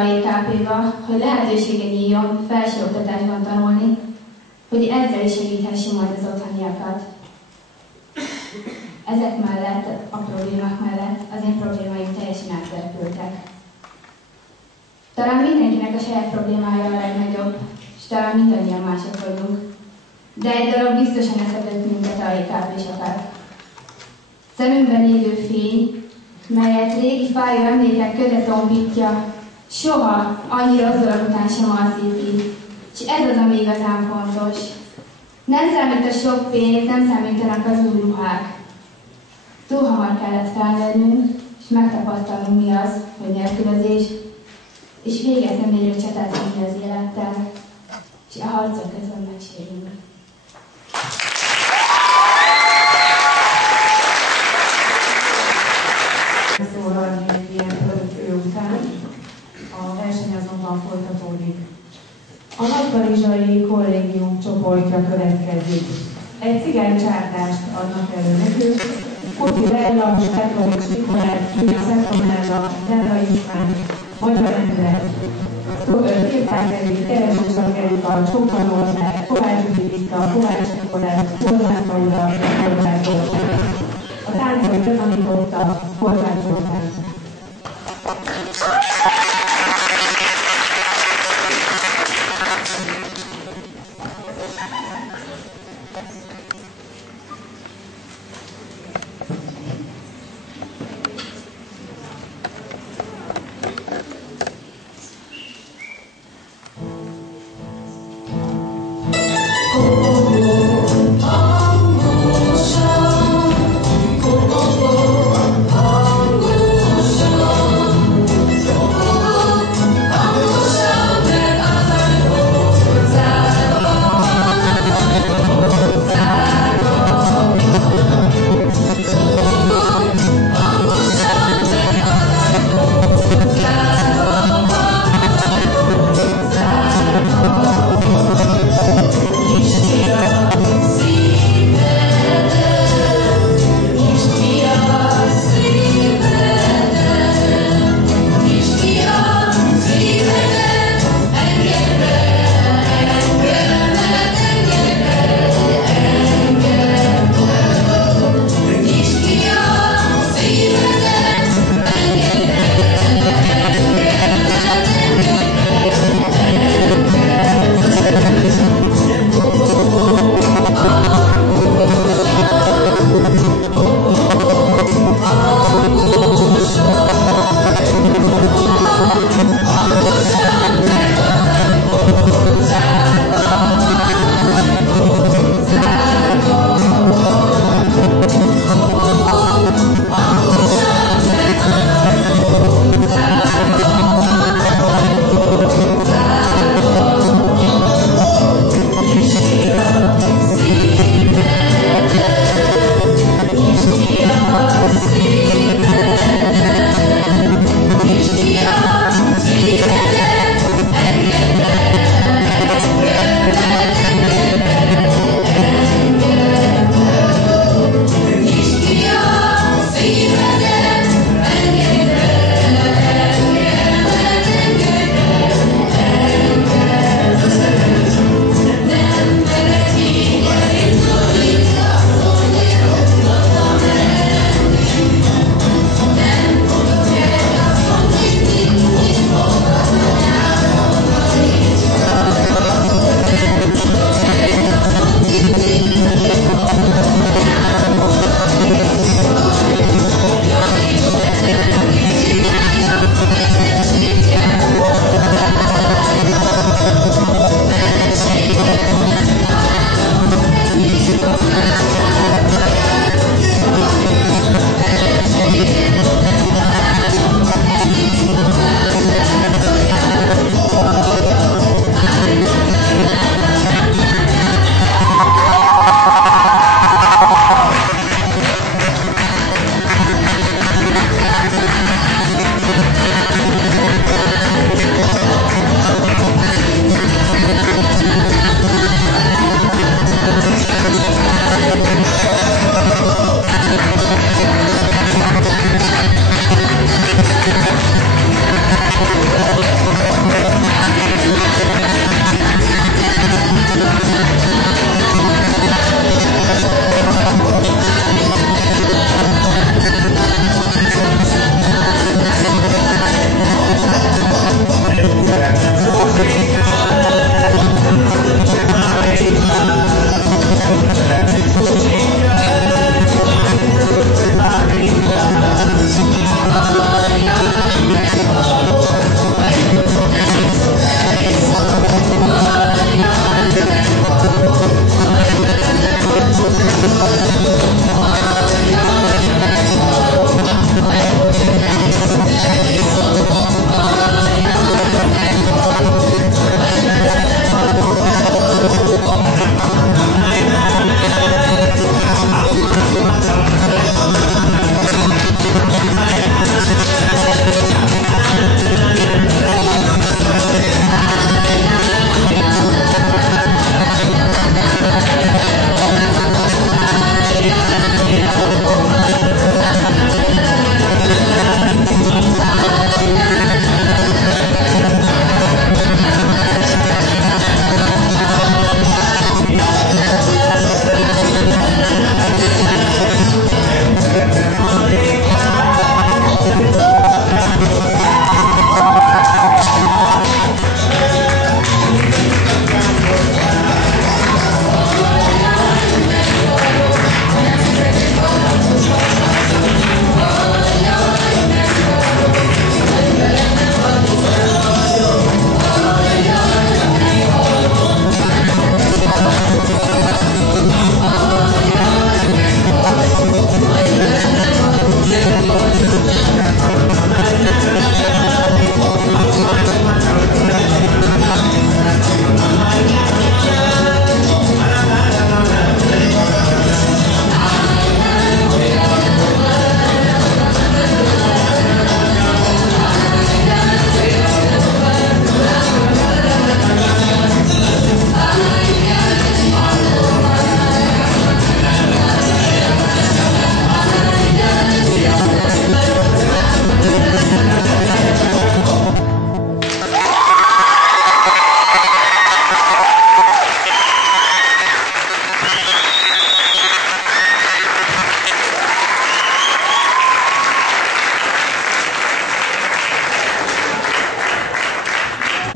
EKP-ba, hogy lehetősége nyíljon felsőoktatásban tanulni, hogy ezzel is segíthessi majd az otthoniakat. Ezek mellett, a problémák mellett az én problémáim teljesen átverkültek. Talán mindenkinek a saját problémája a legnagyobb, és talán mindannyian mások vagyunk. De egy dolog biztosan összeköt minket a EKP-sokat. Szemünkben égő fény, melyet régi fájó emlékek köze tompítja, soha annyi rossz dolog után sem alszik ki. És ez az, ami igazán fontos. Nem számít a sok pénz, nem számítanak az új ruhák. Túl hamar kellett felnőnünk, és megtapasztalnunk, mi az, hogy nélkülözés, és véget nem érő csatát vinni az élettel, és a harcok közben megsérülünk. Szólalni egy ilyen örökő után, a verseny azonban folytatódik. A Nagykanizsai Kollégium csoportja következik. Egy cigánycsárdást adnak elő nekünk. Kuti Bella, Petrovics Nikolás, Szent Amára, Debra István, Magyar Endre, Képtágeri, Kereső Sargerika, Csóka Zoltán, Kovács Brigitta, Kovács Nikolás, Horváth Laura, Horváth Zoltán. A táncot betanította Horváth Zoltán. Szíveden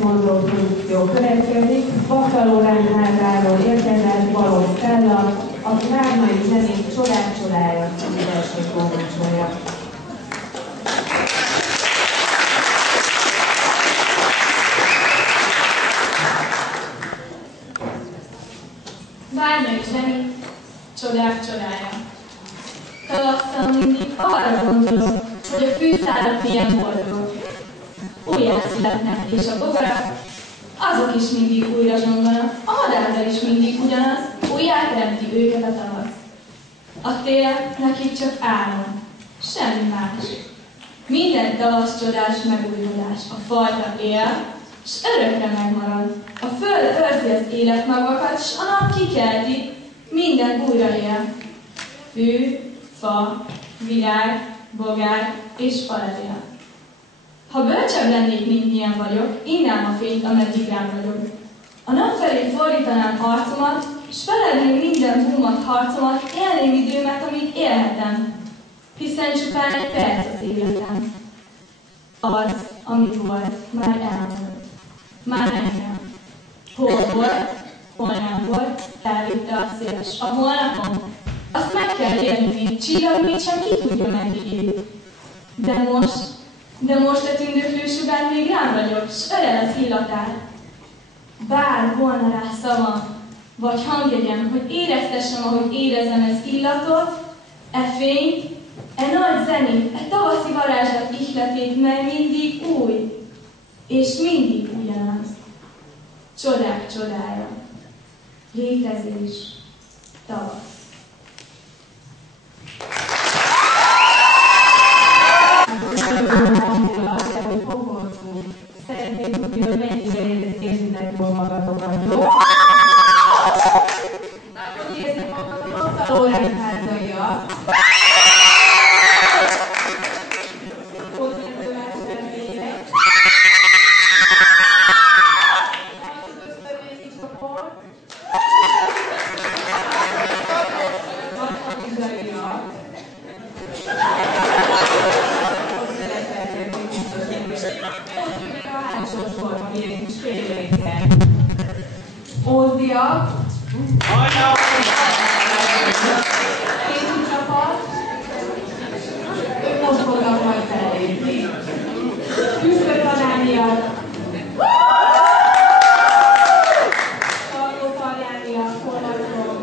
Produkció következik. Baktaló Reinhárdáról érkezett Balogh Stella, aki Vármai zenét Csodák csodája című versét tolmácsolja. Vármai zenét Csodák csodája. Tavasszal mindig arra gondolok, hogy a fűszállak milyen boldogok. Újjászületnek és a bogarak, azok is mindig újra zsonganak, a madárral is mindig ugyanaz, újjáteremti őket a tavasz. A tél nekik csak álom, semmi más. Minden tavasz csodás megújulás, a fajta él, s örökre megmarad. A föld őrzi az életmagakat, s a nap kikelti, minden újra él. Fű, fa, virág, bogár és falevél. Ha bölcsebb lennék, mint milyen vagyok, innám a fényt, ameddig rám vagyok. A nap felé fordítanám arcomat, s feledném minden búmat, harcomat, élném időmet, amíg élhetem. Hiszen csupán egy perc az életem. Az, amit volt, már elmúlt. Már engem. Hol volt, hol nem volt, elvitte a szél, s a holnapon. Azt meg kell élni, mint csillag, még sem ki tudja, meddig él. De most a tündöklő sugár még rám vagyok, s ölel az illatát. Bár volna rá szavam, vagy hangjegyem, hogy éreztessem, ahogy érezem ez illatot, e fényt, e nagy zenét, e tavaszi varázslat ihletét, mely mindig új, és mindig ugyanaz. Csodák csodája, létezés, tavasz. Szeretnék tudni, hogy mennyire érzitek jól magatokat. Hogy érzik magatokat? Baktaló Reinhárdaiak. Ózdiak. Kézi csapat. Ők most fognak majd fellépni. Üszkötalányiak. Tarlótarjányiak. Holnapról.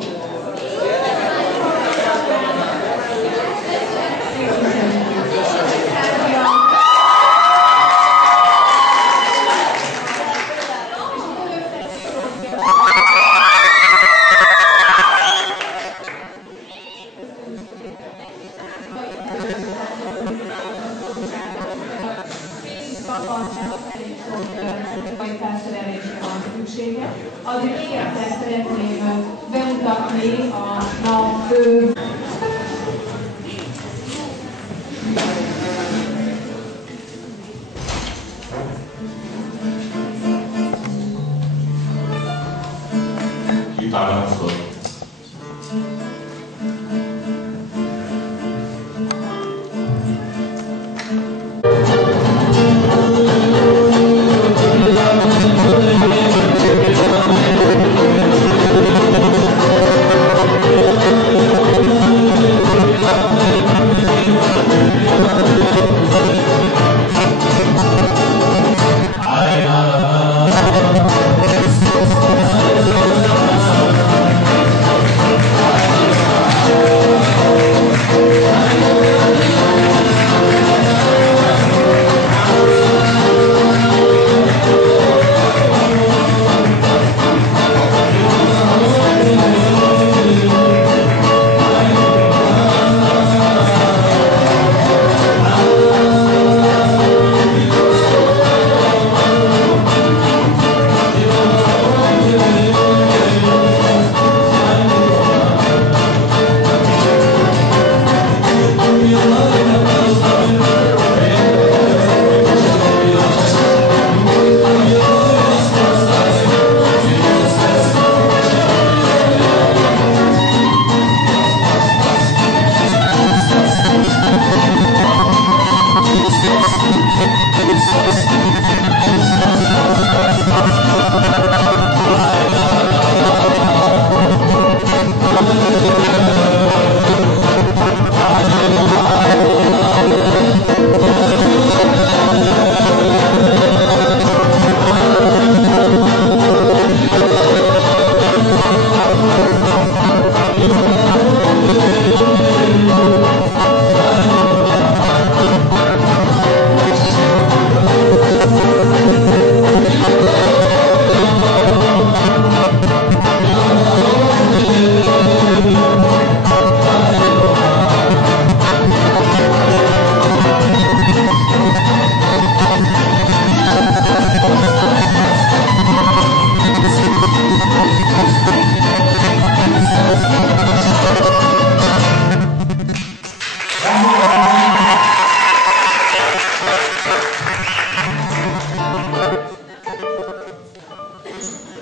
Azért még egyszer szeretném bemutatni a nap fő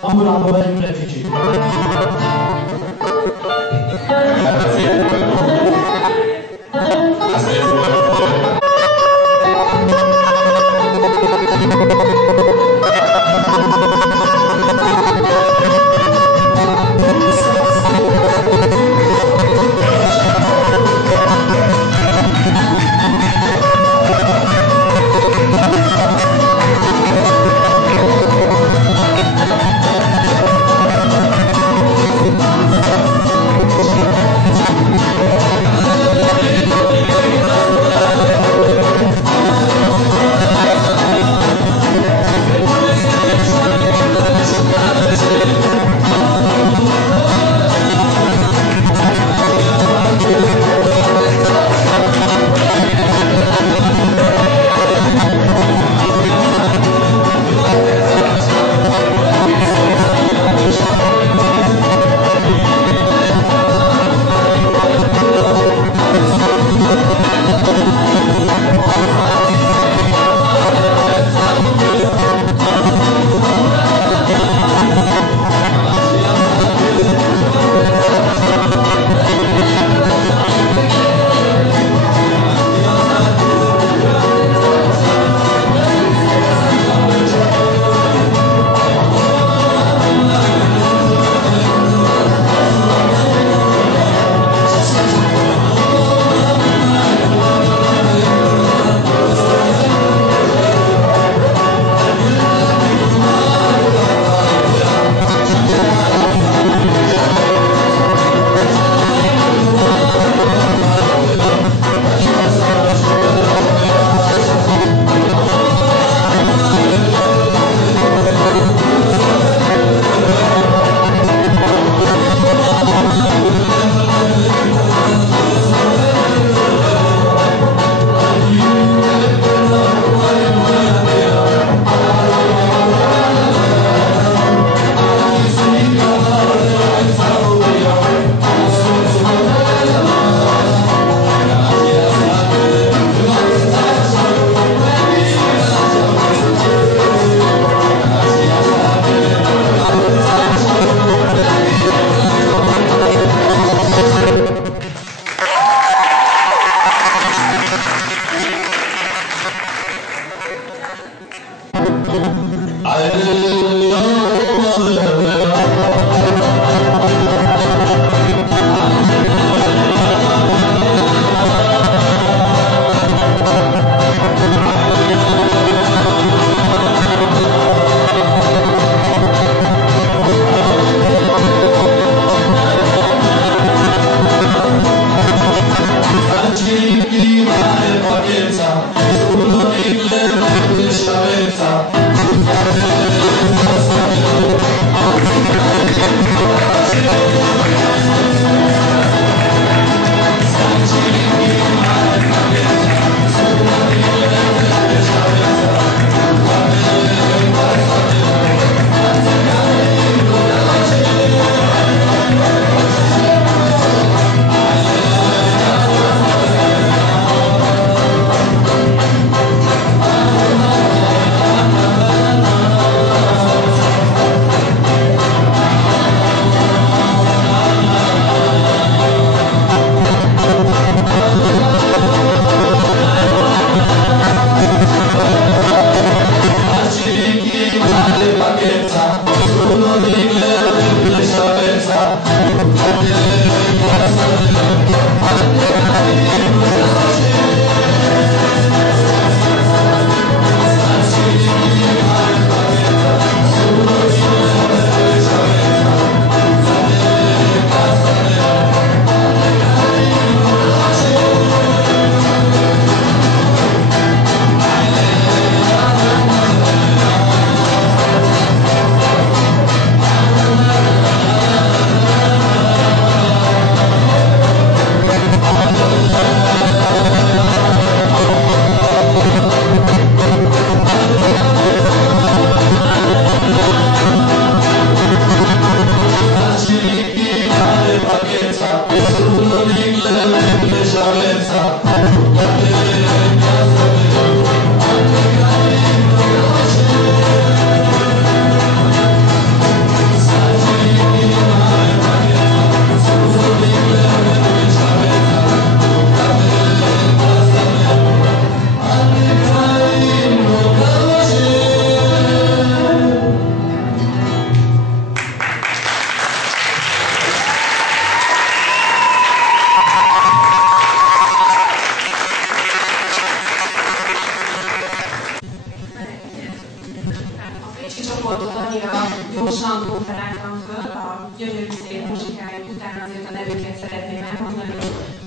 Ambulába vegyünk egy kicsit.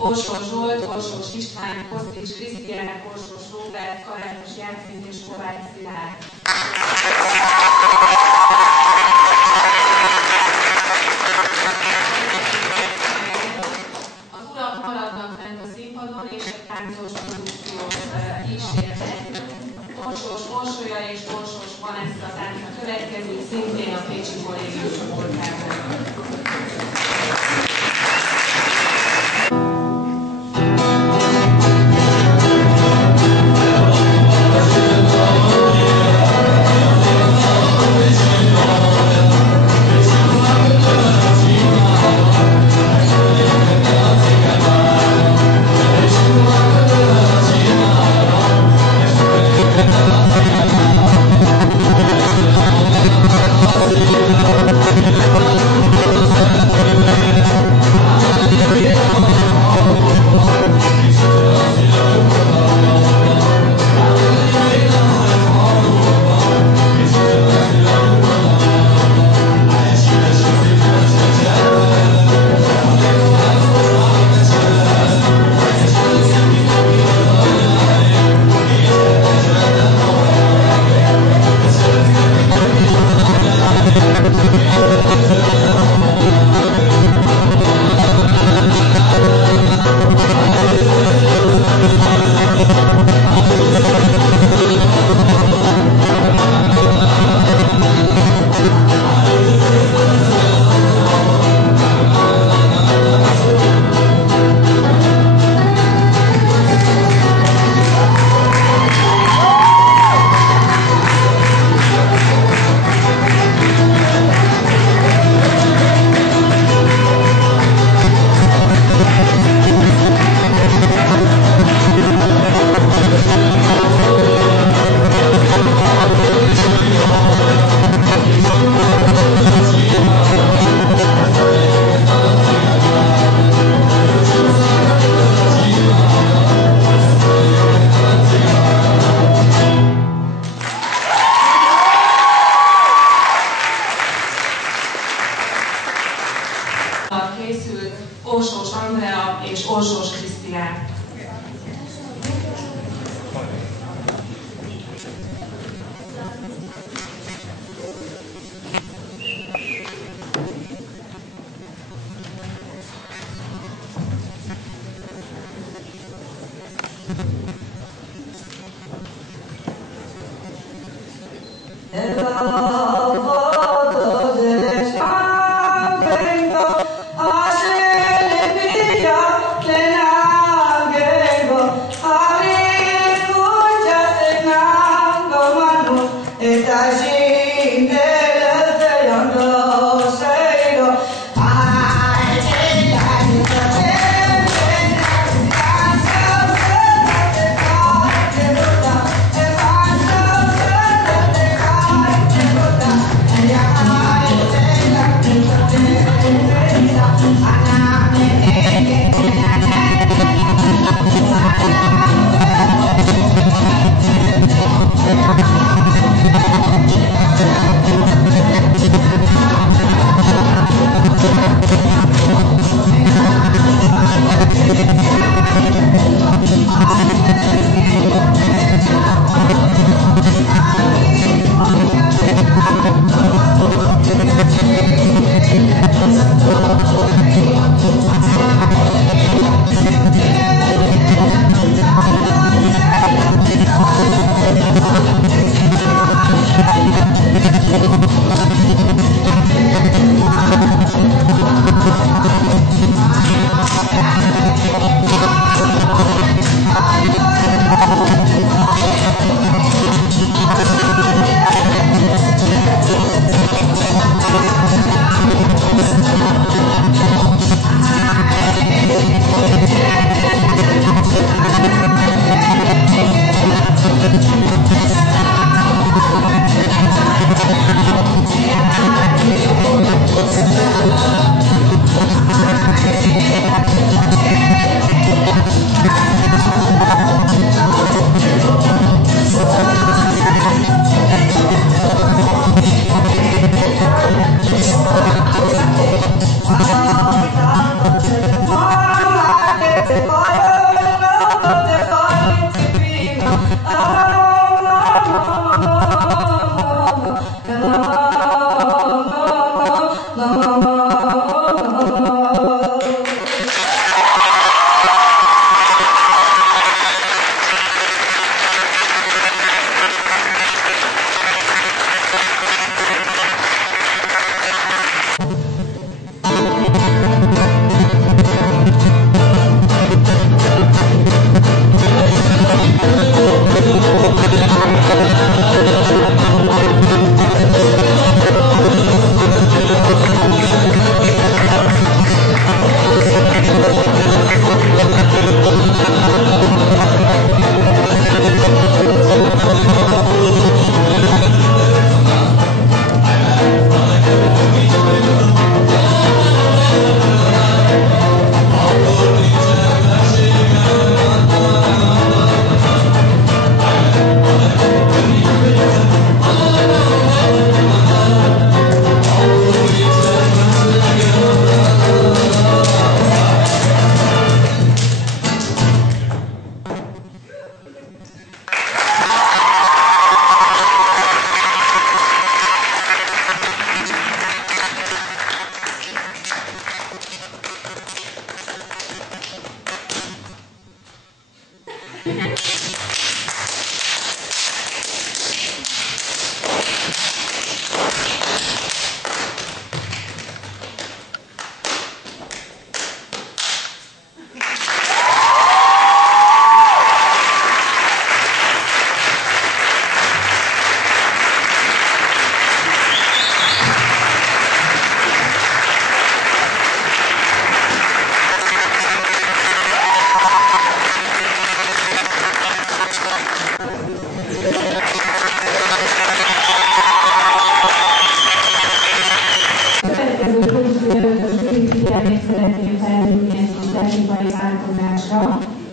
Borsós Zsolt, Borsós István, Kosztics Krisztián, Borsós Róbert, Karácsony Játszint és Kovács Szilárd. Az urak maradnak fent a színpadon, és a táncos produkciót kísérnek. Borsós Orsolya és Borsós Vanessa tánca következik, szintén a Pécsi Kollégium csoportjában. Thank you.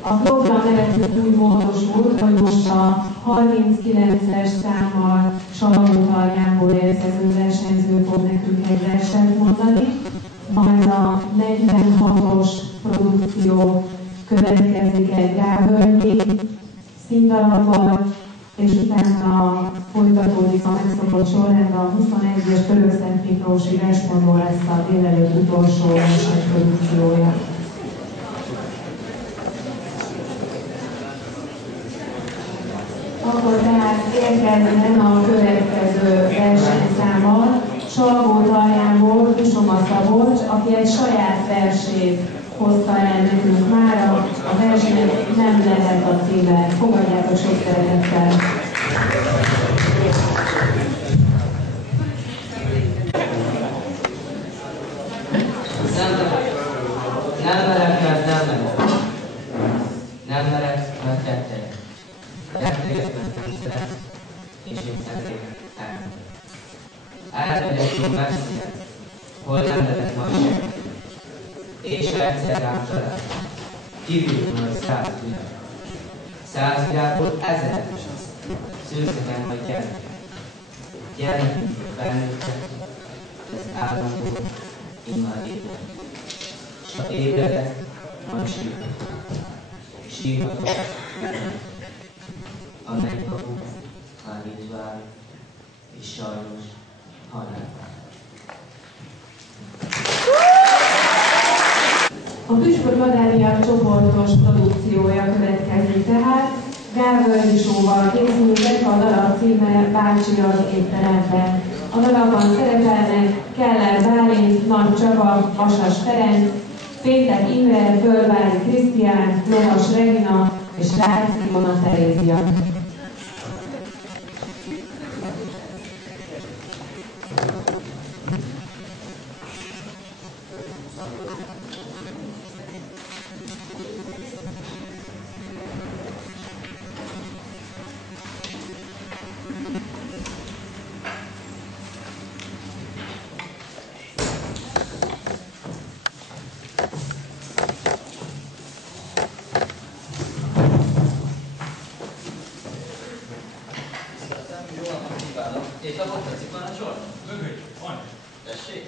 A program eredetileg úgy módosult, hogy most a 39-es számmal Salontaljából érkező versenyző fog nekünk egy versenyt mondani, majd a 46-os produkció következik egy Gábölgyi színdalabbal, és utána folytatódik a megszokott sorrend, a 21-es Törökszent Miklósi Veszpondó lesz a délelőtt utolsó versenyprodukciója. Akkor tehát érkezzen a következő verseny. aki egy saját versét hozta el nekünk mára. A versének Nem lehet a címe. Fogadjátok sok szeretettel. Nem merek, mert nem merek. Nem merek, mert rettegek. Rettegek, mert nem szeret, és én szeretnék elmenni. Elmegyek, hogy megszűnjek, hol nem leszek majd sem. És egyszer rám talál. Kívül majd 100 világ. 100 világból 1000 is az. Szőszegen majd gyermekek. Gyermekek felnőttek, ez állandó, immár ébredek. S ha ébredek, majd sírhatok. Sírhatok, a megkapó, hárít vár, és sajnos halál vár. A Püspök Adáliák csoportos produkciója következik tehát. Gálvölgyi Show-val készültek, a dalak címe Bácsi az étteremben. A dalakban szerepelnek Keller Bálint, Nagy Csaba, Vasas Ferenc, Péter Imre, Fölvári Krisztián, Lovas Regina és Rácz Simona Terézia. Két lapot tetszik parancsolni? Bögögy, van. Tessék?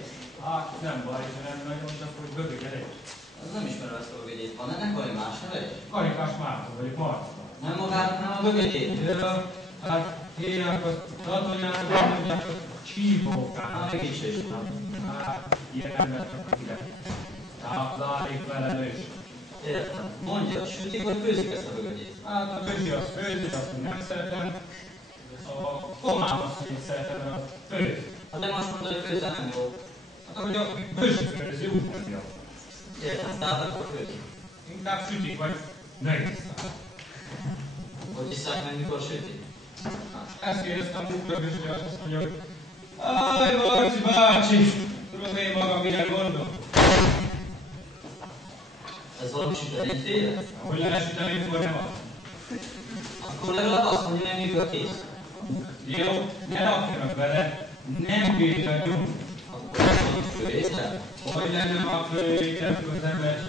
Hát nem baj, de nem nagyon, csak hogy bögögy elég. Az nem ismerem ezt a bögögyét. Van ennek valami más neve is? Karikás Márton vagyok, Marcban. Nem magának, nem a bögögyét? Hát hívják a Tatonyának, mondják a csípókát. Hát még is is. Hát ilyen embert csak ide. Táplálék felelős. Értem. Mondja, sütik vagy főzik ezt a bögögyét? Hát a főzi az főzik, azt nem szeretem. A komám azt, hogy szeretem, mert az főzik. Hát nem azt mondod, hogy főzze nem jó. Hát ahogy a főzi, úgy nem jó. Értem, tehát akkor főzik. Inkább sütik vagy nehéz. Hogy iszák meg, mikor sütik? Ezt kérdeztem úrnak, és azt mondja, hogy Áj, Marci bácsi! Tudom én magam, mire gondolok. Ez valami süteményféle? Hogy lesüteni, akkor nem az. Akkor legalább azt mondja, hogy mikor kész. Jó, ne rakjanak vele, nem bírjunk. Akkor ez van főétel? Hogy lenne a főétel, az ember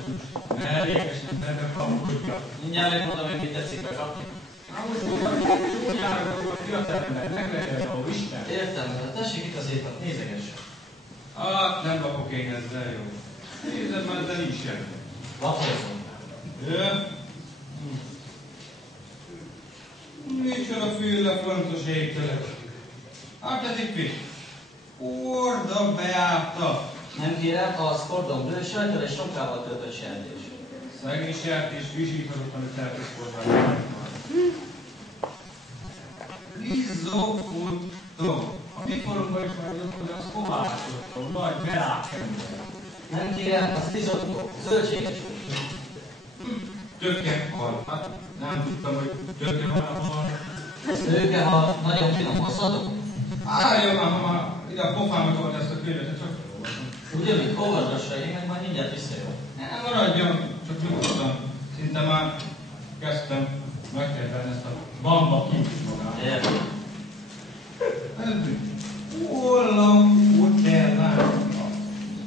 mellékesen benne kapudja. Mindjárt megmondom, hogy mit tetszik megkapni. Úgy járok, akkor fiatal ember, meglegyen a Isten. Értem, de tessék itt az ételt, nézeges. Hát, nem kapok én ezzel, jó. Nézed, már ezzel nincs semmi. Vafolzom. Jó? Micsoda fontos ételek. Hát ez itt mi? Korda beállta. Nem kérem, az kordon sajttal és sokkával töltött sertés. Szegény sertés visíthatott, amit eltesz kordára. Rizofutto. A mi koromban is már hogy az kovácsotto, vagy beállkember. Nem kérem, az risotto, zöldséges. Tökkenhal. Hát nem tudtam, hogy tökkenhal van. Szőkehal, nagyon finom, hozhatok? Álljon már, ha már ide a pofámat volt ezt a könyvet, csak Ugye, mit olvasgassa, én meg majd mindjárt visszajövök. nem maradjon, csak nyugodtan. Szinte már kezdtem megkedvelni ezt a bamba kint is magát. Értem. Hollam hotellán.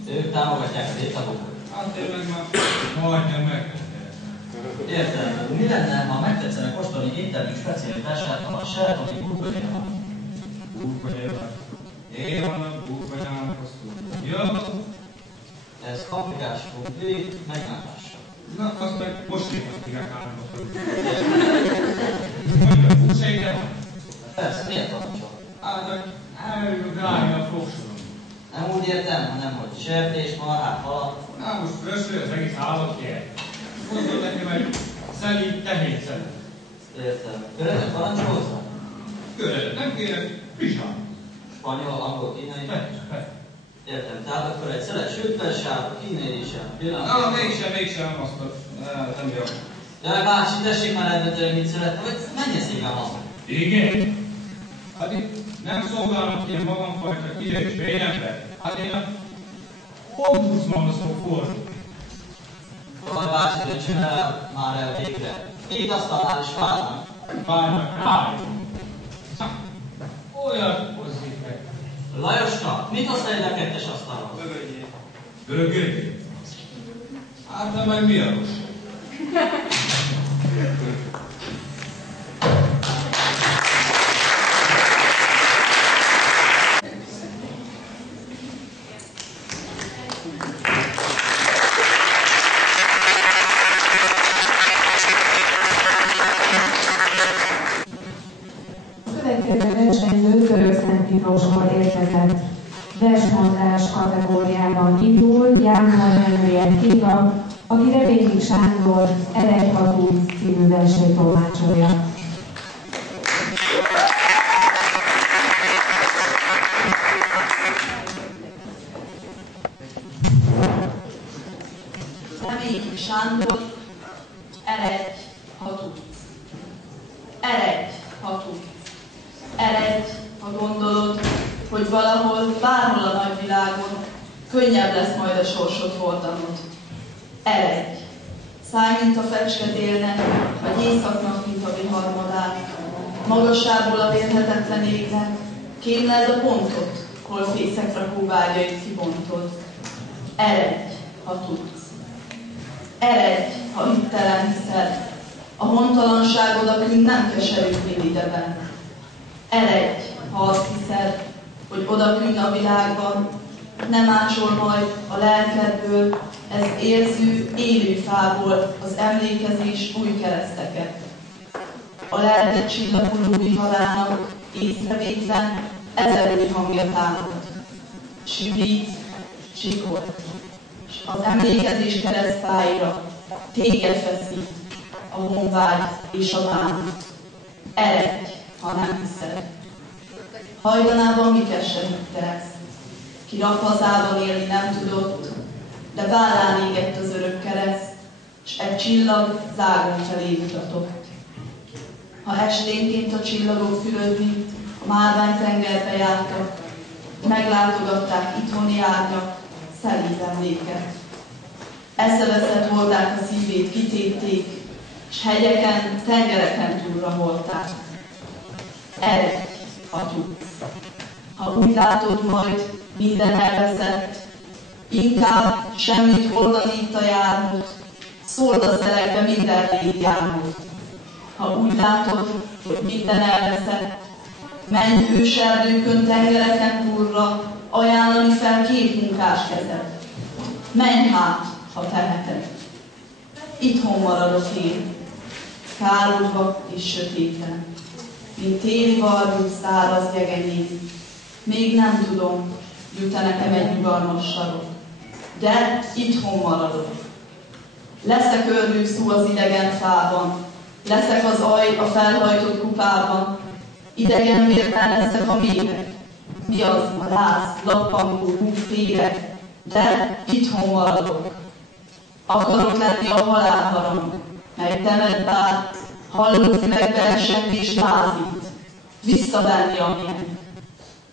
Ők támogatják az étlapokat. Hát én meg már majdnem meg. Értem. Mi lenne, ha megtetszene kóstolni ételünk specialitását, a sertoni burgonyával? Burgonyával. Én vannak burgonyának azt tudom. Jó? Ez paprikás krumpli, meglátással. Na, azt meg most én azt hívják államot. Hússégre? Persze, miért parancsol? Hát, elrugálja a fogsorom. Nem úgy értem, hanem hogy sertés, marhát, halat. Na, most fősző az egész állatjel. Mondod nekem egy szelíd tehénszelet. Értem. Köretet parancsol hozzá? Köretet nem kérek, pizsám. Spanyol, angol, kínai? Persze, persze. Értem, tehát akkor egy szeles sütversát, kinézésen, Na, mégsem azt nem jó. De bácsi, tessék már eldönteni, mit szeretne, vagy menj szépen haza. Igen? Hát itt nem szolgálnak ilyen magamfajta és fényemre. Hát én a ombudsmanhoz fog fordulni. Vagy bácsi, döntsön el már el végre. Két asztalnál is várnak. Várnak. Olyat hozzék meg. Lajoska, mit hoztál ide a kettes asztalhoz? Bögönyét? Hát nem meg mi a rossz? Versenydő Török-Szent Miklósból érkezett. Versmondás kategóriában indul János Henriett Éva, aki Reményi Sándor Eredhatú című versét tolmácsolja. Reményi Sándor, eredj, ha tudsz. Eredj, ha tudsz. Eredj, ha gondolod, hogy valahol, bárhol a nagyvilágon könnyebb lesz majd a sorsot hordanod. Eredj! Szállj, mint a fecske délnek, vagy éjszaknak, mint a viharmadár. Magassából a vérhetetlen égnek, kémleld a pontot, hol fészekrakó vágyait kibontod. Eredj, ha tudsz. Eredj, ha hittelen hiszel. A hontalanságod a künk nem keserű ideben. Eredj, ha azt hiszed, hogy odaküld a világban, nem ácsol majd a lelkedből, ez érző, élő fából az emlékezés új kereszteket. A lelket csillaguló viharának észrevétlen ezernyi hangja támad. Sivít, sikor, s az emlékezés keresztfáira téged feszít a honvágy és a bánat. Eredj, ha nem hiszed. Hajdanában mikor se hitte ezt. Ki raphazában élni nem tudott, de vállán égett az örök kereszt, s egy csillag zágon felé mutatott. Ha esténként a csillagok fürödni, a márványtengerbe jártak, meglátogatták itthoni árnyak, szelíd emléket. Eszeveszett hordák a szívét kitépték, s hegyeken, tengereken túlra holták. Eredj, ha tudsz. Ha úgy látod majd, minden elveszett, inkább semmit hordani itt a jármód, szóld a szelekbe minden létjármód. Ha úgy látod, hogy minden elveszett, menj hőserdőkön, tengereken túlra, ajánlani fel két munkás kezed. Menj hát, ha teheted. Itthon maradok én, kálodva és sötéten, mint téli varjú száraz jegenyén. Még nem tudom, jut-e nekem egy nyugalmas sarok, de itthon maradok. Leszek örlőszó az idegen fában, leszek az aj a felhajtott kupában, idegen vérben leszek a méhek. Mi az a láz, lappangó húféreg, de itthon maradok. Akarok lenni a halálharang, mely temet bár, halló fülekbe esett és lázít, visszavenni a miénk.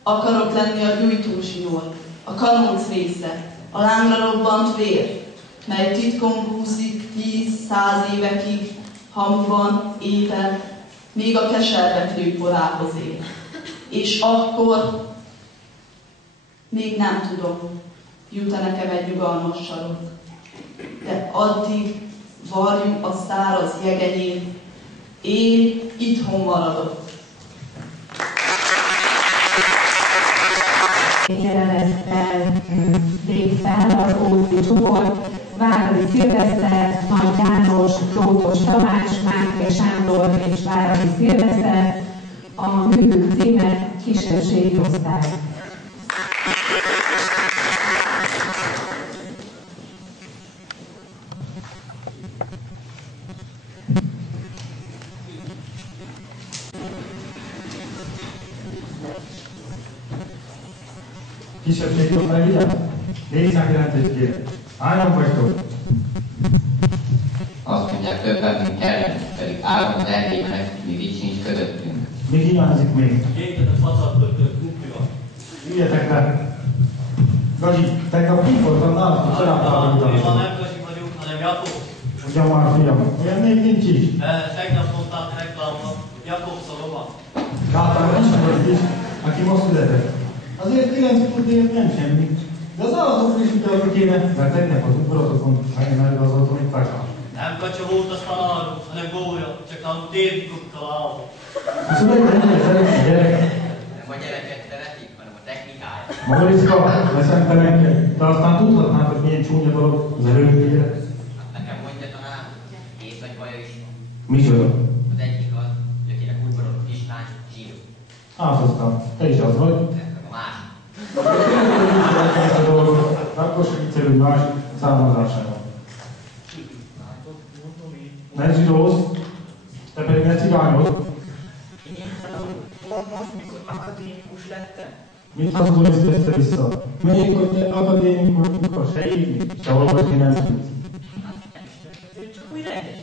Akarok lenni a gyújtózsinór, a kanóc része, a lángra robbant vér, mely titkon kúszik 10-100 évekig, hamuban, éppen, még a keservetlő korához ér. És akkor még nem tudom, jut-e nekem egy nyugalmas sarok. De addig varjú a száraz jegenyén, én itthon maradok. Jelenettel lép fel az Ózdi csoport, Váradi Szilveszter, Nagy János, Lótos Tamás, Máté Sándor és Váradi Szilveszter, a művük címe Kisebbségi osztály. Kisebbségi osztályvigyázat? Létszámjelentést kérek. Hányan vagytok? Azt mondják többen, mint kellene, pedig áram az erdélynek, míg így sincs közöttünk. Mi hiányzik még? Kétet a facadbötött kumplival. Üljetek le! Gazsi, tegnap kint voltam nálatok, családtárgyalítani. Ma nem Gazsi vagyunk, hanem Jakob. Ugyan már fiam, olyan még nincs is. Tegnap mondták reklámnak, Jakob Szaloma. Láttam, is vagy is, aki most született. Azért 9 fordéért nem semmi. De az állatok frissíteni kéne, mert tegnap az udvarotokon nagyon elgazoltam egy fákát. Nem kacsa volt az tanárunk, hanem gólya, csak nem tértikokkal állva. Azt mondja, hogy nem szeretni gyerek. Nem a gyereket szeretik, hanem a technikája. Mariszka, leszemtelenkedj, de aztán tudhatnád, hogy milyen csúnya dolog az előkélet. Nekem mondja tanár, két nagy baja is van. Micsoda? Az egyik az, hogy akinek udvarodott kislány, zsíros. Hát aztán, te is az vagy. Ez meg a másik. Ezt a dolgot, akkor segítszerű más származásával. Ne zsidózz, te pedig ne cigányod. Mikor akadémikus lettem? Mit hazudsz össze-vissza? Még hogy te akadémikus, se írni, se olvasni nem tudsz. Csak úgy rendes.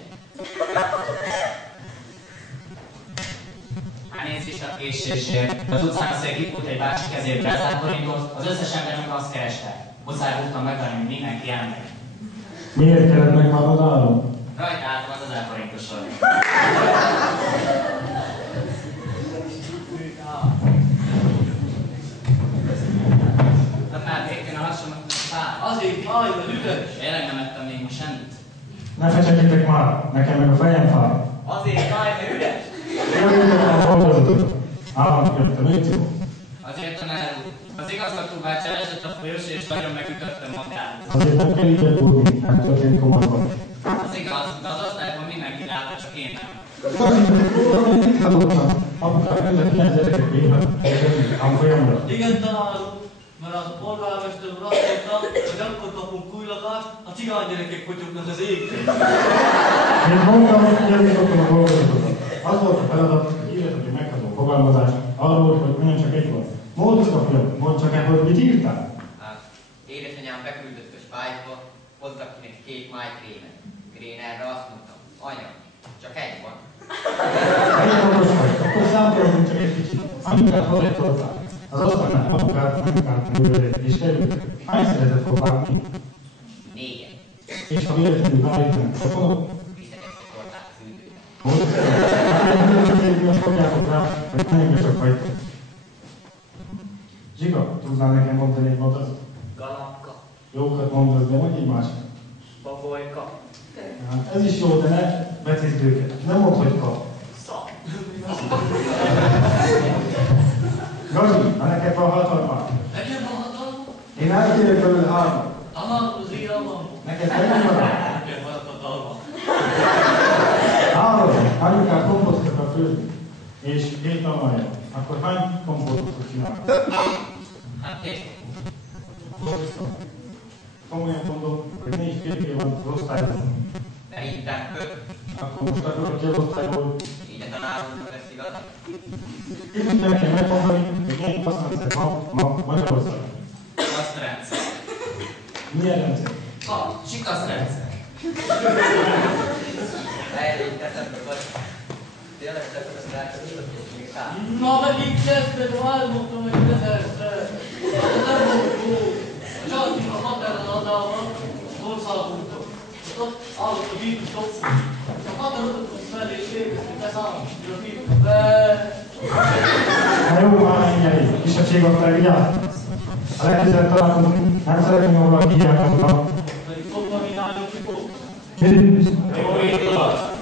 Hát nézd is a késésért. Az utcán azért kipult egy bácsi kezébe 1000 forintot, az összes ember meg azt kereste. Muszáj voltam megvenni, hogy mindenki elmegy. Miért kellett megvárnod állom? Rajta álltam az 1000 forintoson. Hát már végén a hasamat fáj. Azért fáj, mert üres. Tényleg nem ettem még most semmit. Ne fecsegjetek már, nekem meg a fejem fáj. Azért fáj, mert üres. Jöjjötek már a dolgozatot. Állam jöttem, légy szó. Azért tanár úr, az igazgató bácsi elesett a folyosó és nagyon megütötte magát. Azért nem kell így elbúrni, nem történik komolyban. Az igaz, de az osztályban mindenki látta, csak én nem. Apukám mindent 9 gyerekek bírnak, ám folyamra. Igen, tanár úr, mert a polgármester úr azt mondta, hogy akkor kapunk új lakást, a cigány gyerekek kotyognak az égben. Mint mondtam, javítottam a dolgozatokat. Az volt a feladat, hogy írjatok egy megható fogalmazást arról, hogy minden csak egy van. Módozka fiam, mondd csak el, hogy mit írtál. Hát, édesanyám beküldött a spájtba, hozzak ki neki 2 májkrémet. Én erre azt mondtam, anya, csak egy van. Egy okos vagy, akkor számolunk csak egy kicsit. Amiket hozzátottál, az asztalnál apukát, anyukát, nővérét és terült. Hány szeretett kopálni? 4. És ha véletlenül beállítanak, akkor Viszek ezt a tortát az űrőben. most fogjátok rá, hogy mennyire csak vagytok. Zsiga, tudnál nekem mondani egy mondatot? Galapka, Jókat mondasz, de mondj egy másik. bagolyka, Hát ez is jó, de ne becézd őket. Nem mondd, hogy kap. szap. Gazi, ha neked van hatalmad, Nekem van hatalma? én elkérek belőle 3. Tanár úr, az íralmam. Neked mennyi van? Nekem van hatalma. 3. Anyukát komposztot a főzni, és 7 tanulja. Akkor hány komposztot csinálnak? Hát 7. Komolyan mondom, hogy 4 férfi van az osztályban. Szerintem 5. Akkor most akarok ki az osztályból. Így a tanár úrnak lesz igaz. Kicsit nekem megmondani, hogy milyen használsz ma Magyarországon. Azt rendszer. Milyen rendszer? A csikasz rendszer. Elég teszem, hogy tényleg teszem, hogy ráközött, és még száll. Na, megint kezdted, elmondtam, hogy 1000-szer. Hát nem volt jó. A csatnik a határon adában, országúton. Ott állott a bíró topfú. A határon felé és végeztük, beszállunk, a bíró. Na jó, már ennyi. Kisebbségosztály, vigyázz! A legközelebb találkozunk, nem szeretném, ahol a kihiányoznak. Pedig fogva mi nálunk, Kérjük! Jó éjjel!